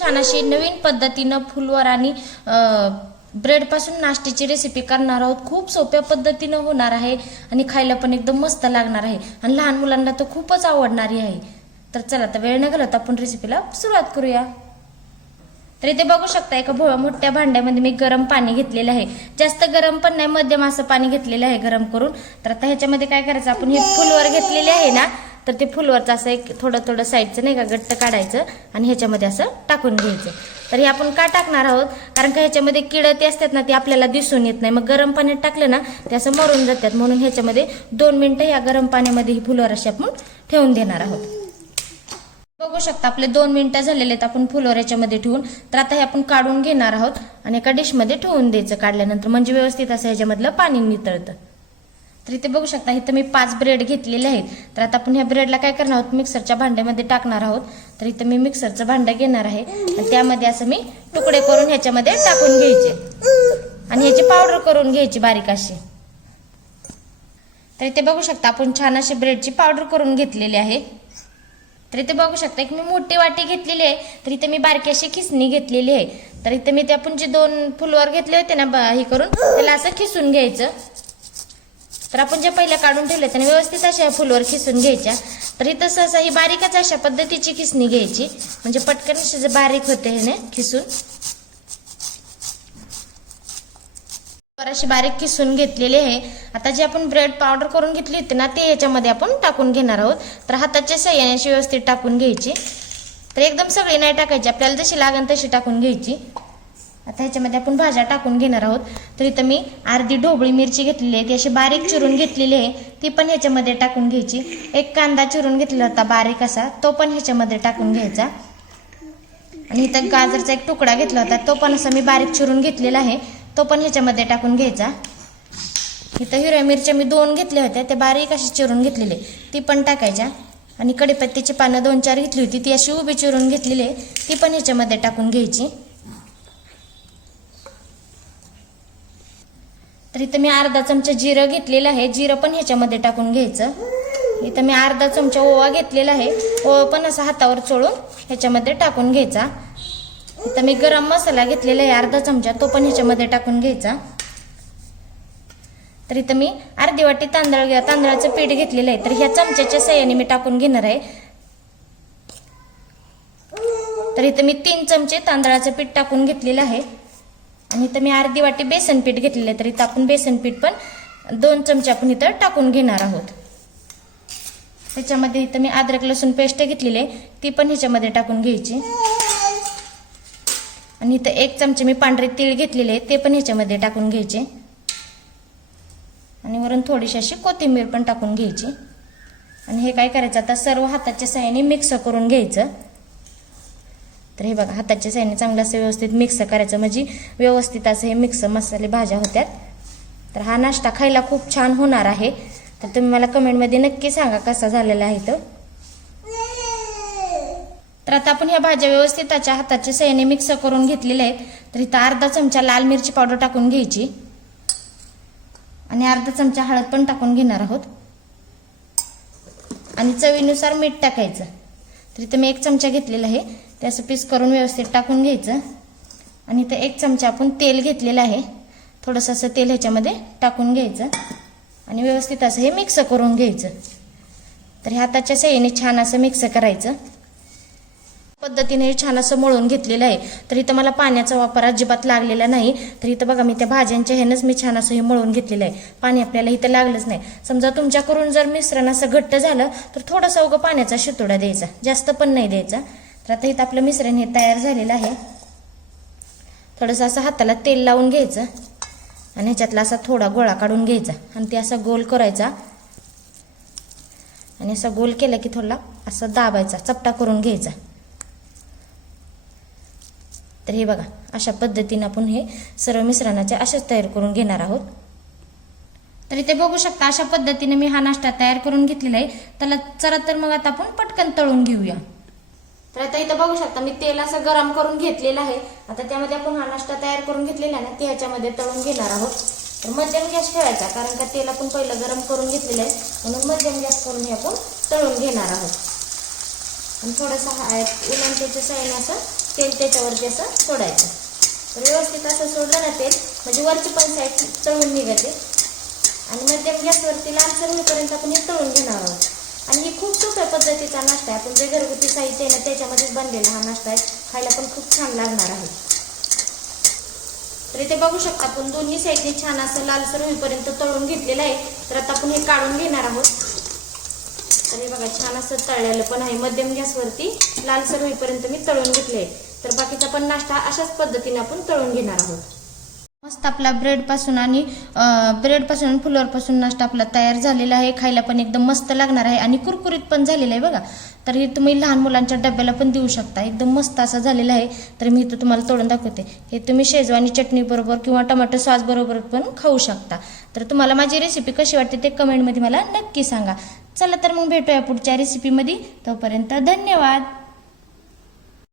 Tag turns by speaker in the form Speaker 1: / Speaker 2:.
Speaker 1: छान अशी नवीन पद्धतीनं फुलवर आणि ब्रेडपासून नाश्त्याची रेसिपी करणार आहोत. खूप सोप्या पद्धतीनं होणार आहे आणि खायला पण एकदम मस्त लागणार आहे. आणि लहान मुलांना तर खूपच आवडणारी आहे. तर चला तर वेळ न घालवता आपण रेसिपीला सुरुवात करूया. तर इथे बघू शकता एका भो मोठ्या भांड्यामध्ये मी गरम पाणी घेतलेलं आहे. जास्त गरम पण नाही मध्यम असं पाणी घेतलेलं आहे गरम करून. तर आता ह्याच्यामध्ये काय करायचं आपण हे फुलवर घेतलेले आहे ना तर ते फुलवरचं असं एक थोडं थोडं साईडचं नाही का गट्ट काढायचं आणि ह्याच्यामध्ये असं टाकून घ्यायचं. तर हे आपण का टाकणार आहोत? कारण का ह्याच्यामध्ये किड ते असतात ना ते आपल्याला दिसून येत नाही. मग गरम पाण्यात टाकलं ना ते असं मरून जातात. म्हणून ह्याच्यामध्ये दोन मिनटं या गरम पाण्यामध्ये ही फुलवर अशी आपण ठेवून देणार आहोत. बघू शकता आपले दोन मिनिटं झालेले आहेत आपण फुलवर याच्यामध्ये ठेवून. तर आता हे आपण काढून घेणार आहोत आणि एका डिशमध्ये ठेवून द्यायचं काढल्यानंतर. म्हणजे व्यवस्थित असं ह्याच्यामधलं पाणी नितळतं. तर इथे बघू शकता. इथं मी पाच ब्रेड घेतलेले आहेत. तर आता आपण ह्या ब्रेडला काय करणार आहोत? मिक्सरच्या भांड्यामध्ये टाकणार आहोत. तर इथं मी मिक्सरचं भांडं घेणार आहे. आणि त्यामध्ये असं मी तुकडे करून ह्याच्यामध्ये टाकून घ्यायचे. आणि ह्याची पावडर करून घ्यायची बारीक अशी. तर इथे बघू शकता आपण छान अशी ब्रेडची पावडर करून घेतलेली आहे. तर इथे बघू शकता एक मी मोठी वाटी घेतलेली आहे. तर इथे मी बारकी अशी खिसणी घेतलेली आहे. तर इथे मी ते आपण जे दोन फुलवर घेतले होते ना हे करून त्याला असं खिसून घ्यायचं. तर आपण जे पहिल्या काढून ठेवले त्याने व्यवस्थित अशा फुलवर खिसून घ्यायच्या. तर इथं सहसा ही बारीकच अशा पद्धतीची खिसणी घ्यायची. म्हणजे पटकन अशी जे बारीक होते ह्याने खिसून. अशी बारीक किसून घेतलेली आहे. आता जे आपण ब्रेड पावडर करून घेतली होती ना ते याच्यामध्ये आपण टाकून घेणार आहोत. तर हाताच्या सहाय्याने अशी व्यवस्थित टाकून घ्यायची. तर एकदम सगळी नाही टाकायची. आपल्याला जशी लागेल तशी टाकून घ्यायची. आता ह्याच्यामध्ये आपण भाज्या टाकून घेणार आहोत. तर इथं मी अर्धी ढोबळी मिरची घेतलेली आहे. ती अशी बारीक चिरून घेतलेली आहे. ती पण ह्याच्यामध्ये टाकून घ्यायची. एक कांदा चिरून घेतलेला होता बारीक असा. तो पण ह्याच्यामध्ये टाकून घ्यायचा. आणि इथं गाजरचा एक तुकडा घेतला होता. तो पण असा मी बारीक चिरून घेतलेला आहे. तो पण ह्याच्यामध्ये टाकून घ्यायचा. इथं हिरव्या मिरच्या मी दोन घेतल्या होत्या. त्या बारीक अशी चिरून घेतलेले ती पण टाकायच्या. आणि कढीपत्त्याची पानं दोन चार घेतली होती. ती अशी उभी चिरून घेतलेली आहे. ती पण ह्याच्यामध्ये टाकून घ्यायची. तर इथं मी अर्धा चमचा जिरं घेतलेलं आहे. जिरं पण ह्याच्यामध्ये टाकून घ्यायचं. इथं मी अर्धा चमचा ओवा घेतलेला आहे. ओवा पण असा हातावर चोळून ह्याच्यामध्ये टाकून घ्यायचा. इथं मी गरम मसाला घेतलेला आहे अर्धा चमचा. तो पण ह्याच्यामध्ये टाकून घ्यायचा. तर इथं मी अर्धी वाटी तांदळ घ्या तांदळाचं पीठ घेतलेलं आहे. तर ह्या चमच्याच्या सहाय्याने मी टाकून घेणार आहे. तर इथं मी तीन चमचे तांदळाचं पीठ टाकून घेतलेलं आहे. आणि इथं मी अर्धी वाटी बेसन पीठ घेतलेलं आहे तर इथं आपण बेसन पीठ पण दोन चमचे आपण इथं टाकून घेणार आहोत. त्याच्यामध्ये इथं मी अद्रक लसूण पेस्ट घेतलेली आहे ती पण ह्याच्यामध्ये टाकून घ्यायची. आणि इथं एक चमचे मी पांढरे तीळ घेतलेले आहे ते पण ह्याच्यामध्ये टाकून घ्यायचे. आणि वरून थोडीशी अशी कोथिंबीर पण टाकून घ्यायची. आणि हे काय करायचं आता सर्व हाताच्या साह्याने मिक्स करून घ्यायचं. तर हे बघा हाताच्या साह्याने चांगलं असं व्यवस्थित मिक्स करायचं. म्हणजे व्यवस्थित असं हे मिक्स मसाले भाज्या होत्यात. तर हा नाश्ता खायला खूप छान होणार आहे. तर तुम्ही मला कमेंटमध्ये नक्की सांगा कसा झालेला आहे तो. तर आता आपण ह्या भाज्या व्यवस्थित त्याच्या हाताच्या सहाय्याने मिक्स करून घेतलेल्या आहेत. तर इथं अर्धा चमचा लाल मिरची पावडर टाकून घ्यायची. आणि अर्धा चमचा हळद पण टाकून घेणार आहोत. आणि चवीनुसार मीठ टाकायचं. तर इथं मी एक चमचा घेतलेला आहे. ते असं पीस करून व्यवस्थित टाकून घ्यायचं. आणि इथं एक चमचा आपण तेल घेतलेलं आहे. थोडंसं असं तेल ह्याच्यामध्ये टाकून घ्यायचं. आणि व्यवस्थित असं हे मिक्स करून घ्यायचं. तर हे हाताच्या सहाय्याने छान असं मिक्स करायचं. पद्धतीने हे छान असं मळून घेतलेलं आहे. तर इथं मला पाण्याचा वापर अजिबात लागलेला नाही. तर इथं बघा मी त्या भाज्यांच्या ह्यानंच मी छान असं हे मळून घेतलेलं आहे. पाणी आपल्याला इथं लागलंच नाही. समजा तुमच्याकडून जर मिश्रण असं घट्ट झालं तर थोडंसं उगं पाण्याचा शितोडा द्यायचा. जास्त पण नाही द्यायचा. तर आता इथं आपलं मिश्रण हे तयार झालेलं आहे. थोडंसं असं हाताला तेल लावून घ्यायचं आणि ह्याच्यातला असा थोडा गोळा काढून घ्यायचा आणि ते असा गोल करायचा. आणि असा गोल केला की थोडा असा दाबायचा चपटा करून घ्यायचा. तर हे बघा अशा पद्धतीनं आपण हे सर्व मिश्रणाचे असेच तयार करून घेणार आहोत. तर इथे बघू शकता अशा पद्धतीने मी हा नाश्ता तयार करून घेतलेला आहे. त्याला चला तर मग आता आपण पटकन तळून घेऊया. तर आता इथं बघू शकता मी तेल असं गरम करून घेतलेलं आहे. आता त्यामध्ये आपण हा नाश्ता तयार करून घेतलेला आहे ना ते ह्याच्यामध्ये तळून घेणार आहोत. तर मध्यम गॅस ठेवायचा कारण का तेल आपण पहिलं गरम करून घेतलेलं आहे. म्हणून मध्यम गॅस करून हे आपण तळून घेणार आहोत. आणि थोडंसं हा उलंट्याच्या साईन असं तेल त्याच्यावरती असं सोडायचं. तर व्यवस्थित असं सोडलं ना तेल म्हणजे वरची पण साईड तळून निघते. आणि मध्यम गॅसवरती लालसर होईपर्यंत आपण हे तळून घेणार आहोत. आणि ही खूप सोप्या पद्धतीचा नाश्ता आहे. आपण जे घरगुती साहित्य आहे ना त्याच्यामध्येच बनलेला हा नाश्ता आहे. खायला पण खूप छान लागणार आहे. तर इथे बघू शकता आपण दोन्ही साईडने छान असं लालसर होईपर्यंत तळून घेतलेलं आहे. तर आता आपण हे काढून घेणार आहोत. तर हे बघा छान असं तळलेलं पण आहे. मध्यम गॅसवरती लालसर होईपर्यंत मी तळून घेतले तर बाकीचा पण नाश्ता अशाच पद्धतीने आपण तळून घेणार आहोत. मस्त आपला ब्रेडपासून आणि ब्रेडपासून फुलावरपासून नाश्ता आपला तयार झालेला आहे. खायला पण एकदम मस्त लागणार आहे आणि कुरकुरीत पण झालेला आहे बघा. तर हे तुम्ही लहान मुलांच्या डब्याला पण देऊ शकता. एकदम मस्त असा झालेला आहे. तर मी इथं तुम्हाला तोडून दाखवते. हे तुम्ही शेजवानी चटणी बरोबर किंवा टमाटो सॉस बरोबर पण खाऊ शकता. तर तुम्हाला माझी रेसिपी कशी वाटते ते कमेंटमध्ये मला नक्की सांगा. चला तर मग भेटूया पुढच्या रेसिपीमध्ये तोपर्यंत धन्यवाद.